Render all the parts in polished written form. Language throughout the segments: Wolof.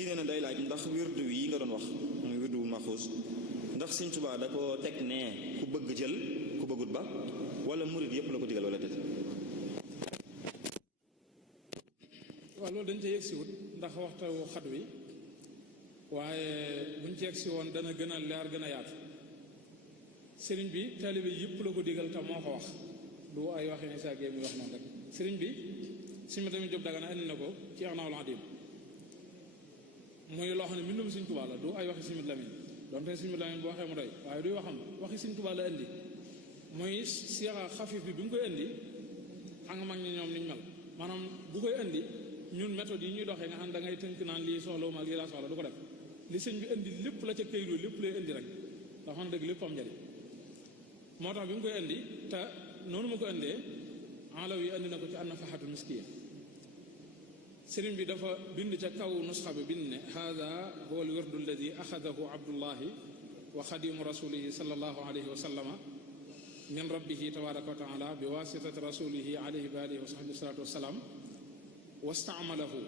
kii nee na day laaj ndax wirdu yi nga doon wax muy wirdu bu maxuus ndax Sëñ Tuubaa da ko teg nee ku bëgg jël ku bëggut ba wala murid yëpp la ko digal wala déet. waaw loolu dañ ca yegg si wut ndax waxtu xat wi waaye buñ ci yegg si woon dana gën a leer gën a yaatu. sëriñ bi taalibe yëpp la ko digal te moo ko wax du ay waxi ne saa géey muy wax noonu rek. sëriñ bi Sëñ ma tamit Jóob Dagana indi na ko ci Irnaa'ul Adiim muy loo xam ne mbindum Sëñ Tuubaa la du ay waxi Sëñ Mat Lamin donte Sëñ Mat Lamin bu waxee mu doy waaye duy waxam waxi Sëñ Tuubaa la indi muy siyaxa xafif bi mu koy indi xam nga mag ñi ñoom niñ mel maanaam bu koy indi ñun méthode yi ñuy doxee nga xam da ngay tënk naan lii soxla ma ak lii laa soxla du ko def li sëñ bi indi lépp la ca këyit lépp lay indi rek ndax xam dëgg lépp am njariñ moo tax bi mu koy indi te noonu ma ko indee alaw yi indi na ko ci an-nafahatul miskiya sëriñ bi dafa bind ca kaw nusxa bi bind ne hada huwa al-wirdu alladi axadahu abdullahi wa xadimu rasulihi sallallahu alayhi wa sallama min rabbihi tabaraka wa taala bi wasitati rasulihi alayhi wa alihi wa sahbihi salatu wasalaam wastamalahu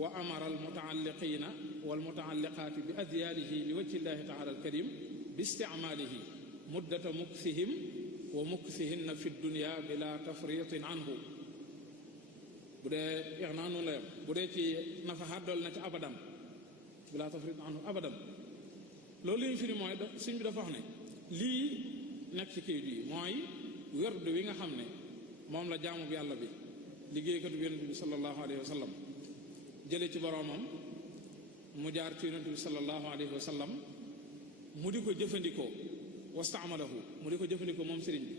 wa amara almutaalliqina walmutaalliqaati bi adyaalihi li wajhi llahi taala alkarim bi isticmaalihi muddata mukthihim wa mukthihinna fi dunya bila tafritin anhu bu dee Irnaa noonu la yam bu dee ci nafaxaat dool na ci abadan bila tafritin anhu abadan loolu li ñu firi mooy sëñ bi dafa wax ne lii nekk ci kayit yi mooy werdu wi nga xam ne moom la jaamu bi yàlla bi liggéeykatu bi yonent bi sallallahu alayhi wa sallam jële ci boroomam mu jaar ci yonent bi sallallahu alayhi wa sallam mu di ko jëfandikoo wastaamalahu mu di ko jëfandikoo moom sëriñ bi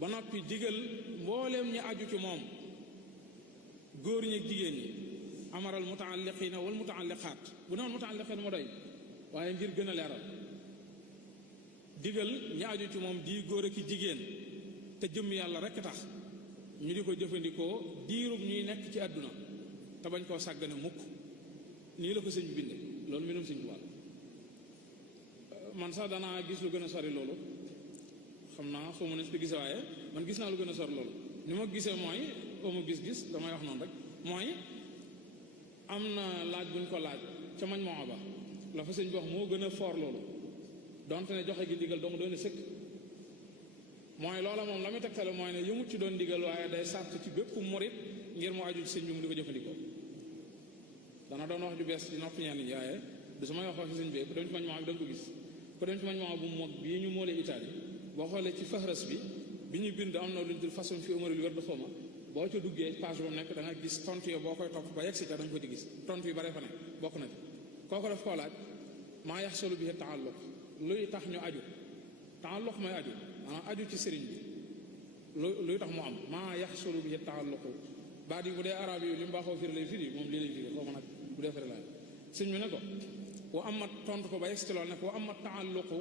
ba noppi digal mbooleem ñi aju ci moom góor ñi ak jigéen ñi amaral mutaalliqiina wal mutaalliqaat bu ne woon mutaalliqiina mu doy waaye ngir gën a leeral digal ñi aju ci moom di góor ak jigéen te jëmm yàlla rekk tax ñu di ko jëfandikoo diirub ñuy nekk ci àdduna te bañ koo sàggane mukk nii la ko sëñ bi binde loolu mbindum sëñ bi wàll man sax danaa gis lu gën a sori loolu xam naa xaw ma ne su ko gisee waaye man gis naa lu gën a sori loolu ni ma gisee mooy ma gis-gis damay wax noonu rek mooy am na laaj buñ ko laaj ca mañ moo ba la fa sëñ bi wax moo gën a foor loolu donte ne joxe gi ndigal dong doon sëkk mooy loola moom la muy tegtale mooy ne yëmut ci doon ndigal waaye day sàrt ci bépp murit ngir mu aju ci sëñ bi mu di ko jëfandikoo dana doon wax ju bees ci nopp ñenn ñi waaye du su may wax waxi sëñ bi ku dem ci mañ moo bi da nga ko gis ku dem ci mañ moo bu mag bii ñu moolee Italie boo xoolee ci fahras bi ñu bind am na luñ dul façon fi umaril wér du xawma boo ca duggee page bu nekk da nga gis tontu yo boo koy topp ba yegg si ca da nga ko di gis tontu yu bare fa ne bokk na ci kooku daf koo laaj maa yaxsulu bihi taalluq luy tax ñu aju taalluq mooy aju maanaam aju ci sëriñ bi luy tax mu am maa yaxsulu bihi taalluq baat yi bu dee arab yi li mu baaxoo firi lay firi moom lii lay firi xaw ma nag bu dee firi laay sëñ bi ne ko wa amat tontu ko ba yegg si loolu ne ko wa amat taalluqu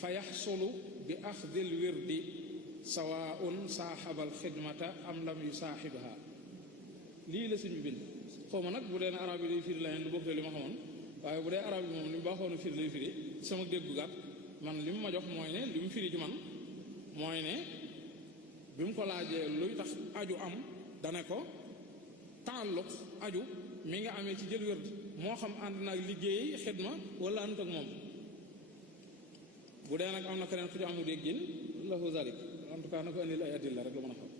fa yaxsulu bi axdil wirdi sawaun saaxabal xidmata am lam yu saaxibaha lii la sëñ bi bind xaw ma nag bu dee ne arab yi lay firi la lu bokk li ma xamoon waaye bu dee arab yi moom li mu baaxoon firi lay firi sama dégg gu gàtt man li mu ma jox mooy ne li mu firi ci man mooy ne bi mu ko laajee luy tax aju am dane ko taalluq aju mi nga amee ci jël wérd moo xam ànd naag liggéey xidma wala ànd ak moom bu dee nag am na keneen ku ci amu déggin lahu zalik en tout cas na ko indil ay addil la rek lu mën a xam